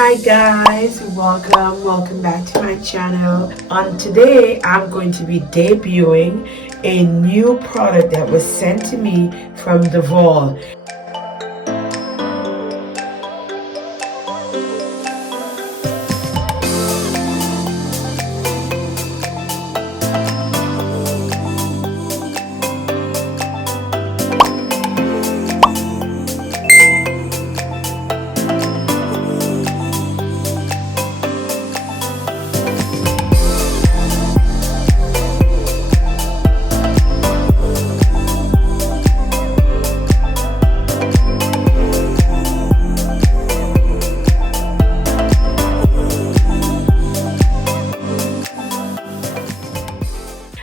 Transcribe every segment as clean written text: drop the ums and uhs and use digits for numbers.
Hi guys, welcome back to my channel. Today I'm going to be debuting a new product that was sent to me from Duvolle.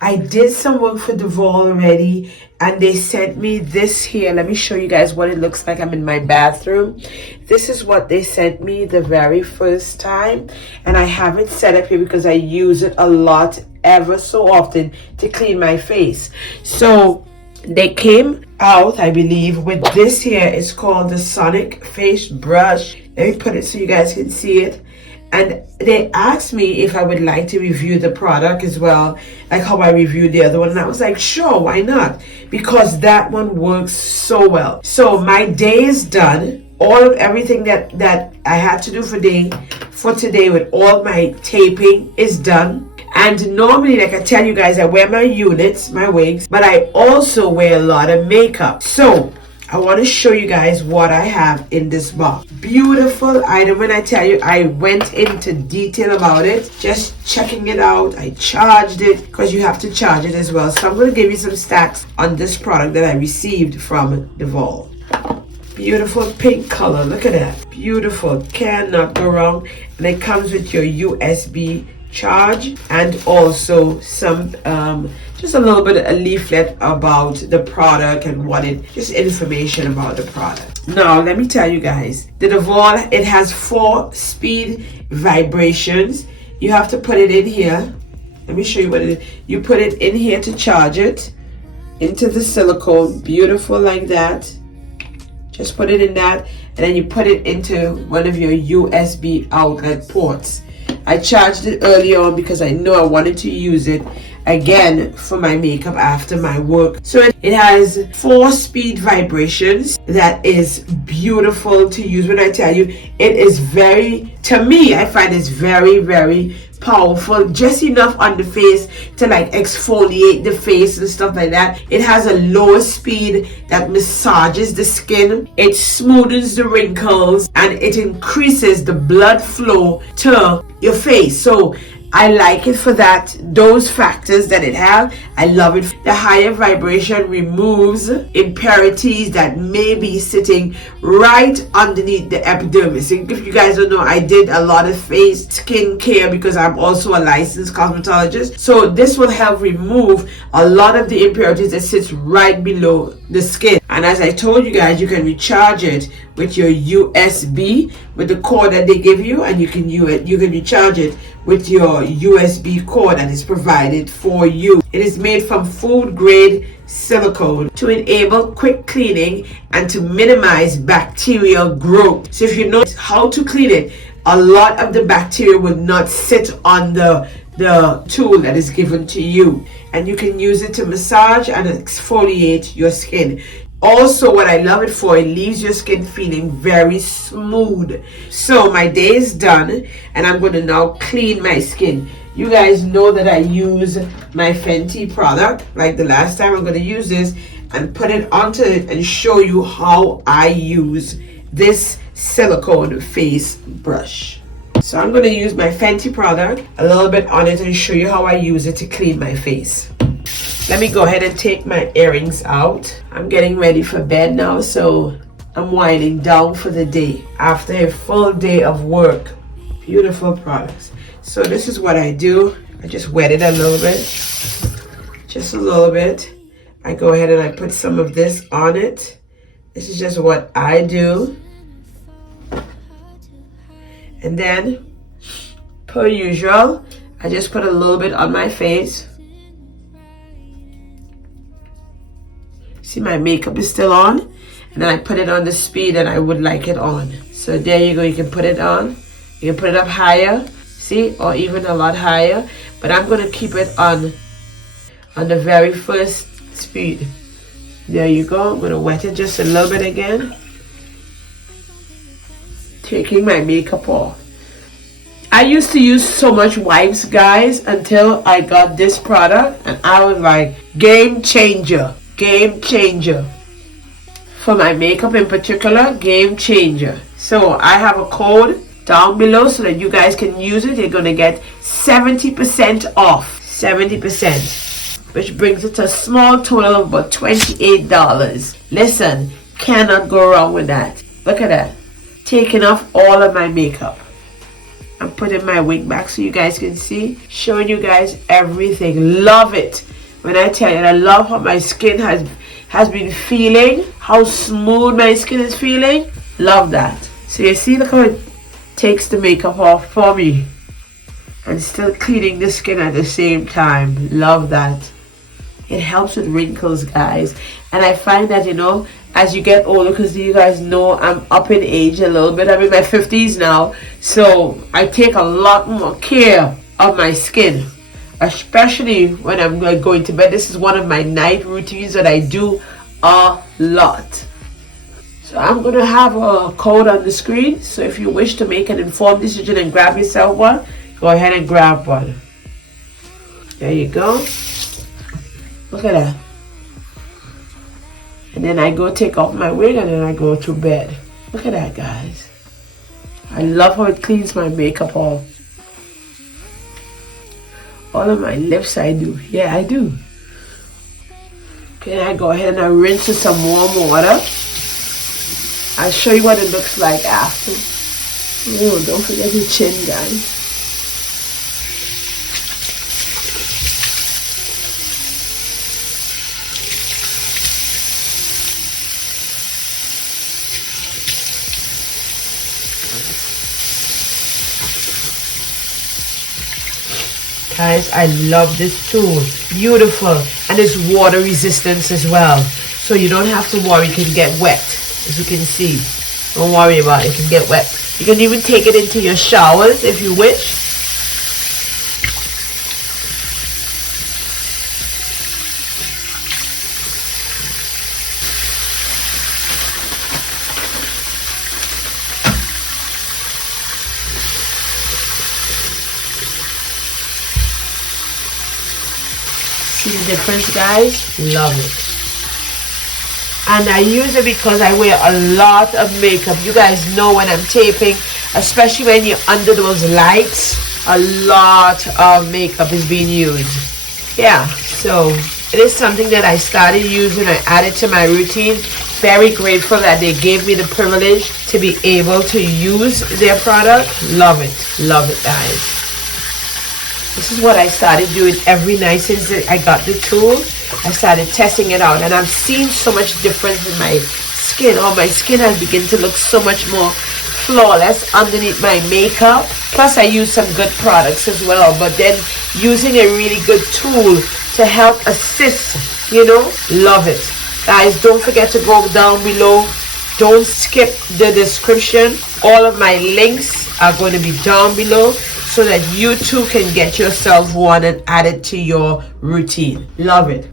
I did some work for Duvolle already, and they sent me this here. Let me show you guys what it looks like. I'm in my bathroom. This is what they sent me the very first time, and I have it set up here because I use it a lot, ever so often, to clean my face. So they came out, I believe, with this here. It's called the Sonic Facial Brush. Let me put it so you guys can see it. And they asked me if I would like to review the product as well, like how I reviewed the other one. And I was like, sure, why not? Because that one works so well. So my day is done. All of everything that I had to do for today with all my taping is done. And normally, like I tell you guys, I wear my units, my wigs, but I also wear a lot of makeup. So I want to show you guys what I have in this box. Beautiful item. When I tell you, I went into detail about it, just checking it out. I charged it because you have to charge it as well. So I'm going to give you some stats on this product that I received from Duvolle. Beautiful pink color. Look at that. Beautiful. Cannot go wrong. And it comes with your USB charge and also some just a little bit of a leaflet about the product and what just information about the product. Now let me tell you guys, the Duvolle, it has 4 speed vibrations. You have to put it in here. Let me show you what it is. You put it in here to charge it into the silicone. Beautiful, like that. Just put it in that, and then you put it into one of your USB outlet ports. I charged it early on because I know I wanted to use it again for my makeup after my work. So it has 4 speed vibrations. That is beautiful to use. When I tell you, it is to me, I find it's very powerful, just enough on the face to like exfoliate the face and stuff like that. It has a lower speed that massages the skin, it smoothens the wrinkles, and it increases the blood flow to your face. So I like it for those factors that it has. I love it. The higher vibration removes impurities that may be sitting right underneath the epidermis. If you guys don't know, I did a lot of face skin care because I'm also a licensed cosmetologist. So this will help remove a lot of the impurities that sits right below the skin. And as I told you guys, you can recharge it with your USB with the cord that they give you, and you can recharge it with your USB cord that is provided for you. It is made from food grade silicone to enable quick cleaning and to minimize bacterial growth. So if you know how to clean it, a lot of the bacteria will not sit on the tool that is given to you, and you can use it to massage and exfoliate your skin. Also, what I love it for, it leaves your skin feeling very smooth. So my day is done, and I'm going to now clean my skin. You guys know that I use my Fenty product. Like the last time, I'm going to use this and put it onto it and show you how I use this silicone face brush. So I'm going to use my Fenty product, a little bit on it, and show you how I use it to clean my face. Let me go ahead and take my earrings out. I'm getting ready for bed now, so I'm winding down for the day after a full day of work. Beautiful products. So this is what I do. I just wet it a little bit, just a little bit. I go ahead and I put some of this on it. This is just what I do. And then, per usual, I just put a little bit on my face. See, my makeup is still on, and then I put it on the speed and I would like it on. So there you go, you can put it on You can put it up higher, see, or even a lot higher. But I'm going to keep it on the very first speed. There you go. I'm going to wet it just a little bit again. Taking my makeup off. I used to use so much wipes, guys, until I got this product, and I was like, game changer. Game changer. For my makeup in particular, game changer. So I have a code down below so that you guys can use it. You're going to get 70% off. 70%. Which brings it to a small total of about $28. Listen, cannot go wrong with that. Look at that. Taking off all of my makeup. I'm putting my wig back so you guys can see. Showing you guys everything. Love it. When I tell you, I love how my skin has been feeling. How smooth my skin is feeling. Love that. So you see, look how it takes the makeup off for me. And still cleaning the skin at the same time. Love that. It helps with wrinkles, guys. And I find that, you know, as you get older, because you guys know I'm up in age a little bit. I'm in my 50s now. So I take a lot more care of my skin. Especially when I'm going to bed. This is one of my night routines that I do a lot. So I'm going to have a code on the screen. So if you wish to make an informed decision and grab yourself one, go ahead and grab one. There you go. Look at that. And then I go take off my wig and then I go to bed. Look at that, guys. I love how it cleans my makeup off. All of my lips I do. Yeah, I do. Okay, I go ahead and I rinse with some warm water. I'll show you what it looks like after. Oh, don't forget your chin, guys. Guys, I love this tool. Beautiful. And it's water resistance as well. So you don't have to worry, it can get wet. As you can see. Don't worry about it, it can get wet. You can even take it into your showers if you wish. See the difference, guys? Love it. And I use it because I wear a lot of makeup. You guys know when I'm taping, especially when you're under those lights, a lot of makeup is being used. Yeah, so it is something that I started using. I added to my routine. Very grateful that they gave me the privilege to be able to use their product. Love it. Love it, guys. This is what I started doing every night since I got the tool. I started testing it out and I've seen so much difference in my skin. Oh, my skin has begun to look so much more flawless underneath my makeup. Plus I use some good products as well, but then using a really good tool to help assist, you know, love it. Guys, don't forget to go down below. Don't skip the description. All of my links are going to be down below so that you too can get yourself one and add it to your routine. Love it.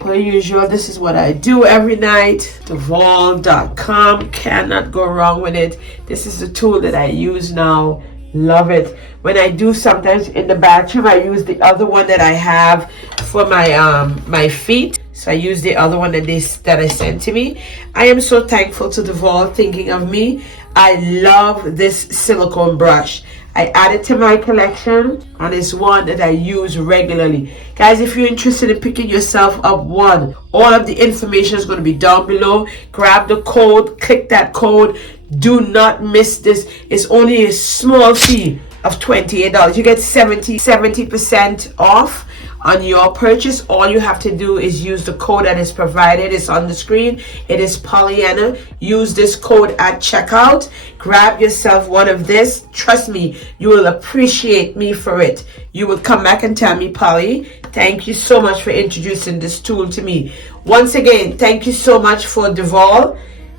Per usual, this is what I do every night. Duvolle.com. Cannot go wrong with it. This is the tool that I use now. Love it. When I do sometimes in the bathroom, I use the other one that I have for my feet. So I use the other one that I sent to me. I am so thankful to Duvolle thinking of me. I love this silicone brush. I added to my collection and it's one that I use regularly. Guys, if you're interested in picking yourself up one, all of the information is going to be down below. Grab the code, click that code. Do not miss this. It's only a small fee of $28. You get 70% off on your purchase. All you have to do is use the code that is provided. It's on the screen. It is Pollyanna. Use this code at checkout. Grab yourself one of this. Trust me, you will appreciate me for it. You will come back and tell me, Polly, thank you so much for introducing this tool to me. Once again, thank you so much for Duvolle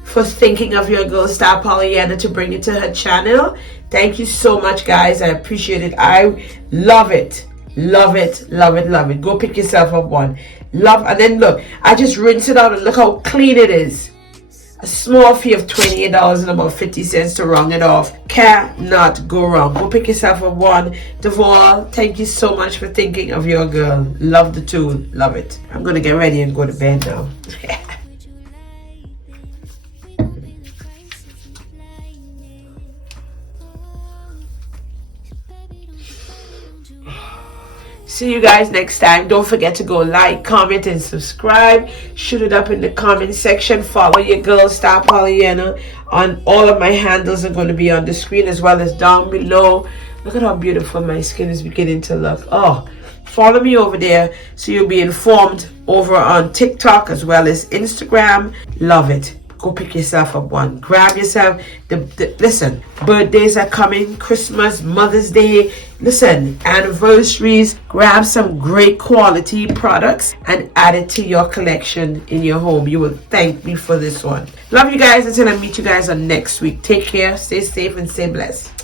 for thinking of your girl star Pollyanna to bring it to her channel. Thank you so much, guys. I appreciate it. I love it. Love it, love it, love it. Go pick yourself up one. Love, and then look, I just rinse it out and look how clean it is. A small fee of $28 and about 50 cents to round it off. Cannot go wrong. Go pick yourself up one. Duvolle, thank you so much for thinking of your girl. Love the tool. Love it. I'm going to get ready and go to bed now. See you guys next time. Don't forget to go like, comment, and subscribe. Shoot it up in the comment section. Follow your girl star Pollyanna on all of my handles are going to be on the screen as well as down below. Look at how beautiful my skin is beginning to look. Oh, follow me over there so you'll be informed over on TikTok as well as Instagram. Love it. Go pick yourself up one. Grab yourself. Listen, birthdays are coming. Christmas, Mother's Day. Listen, anniversaries. Grab some great quality products and add it to your collection in your home. You will thank me for this one. Love you guys until I meet you guys on next week. Take care. Stay safe and stay blessed.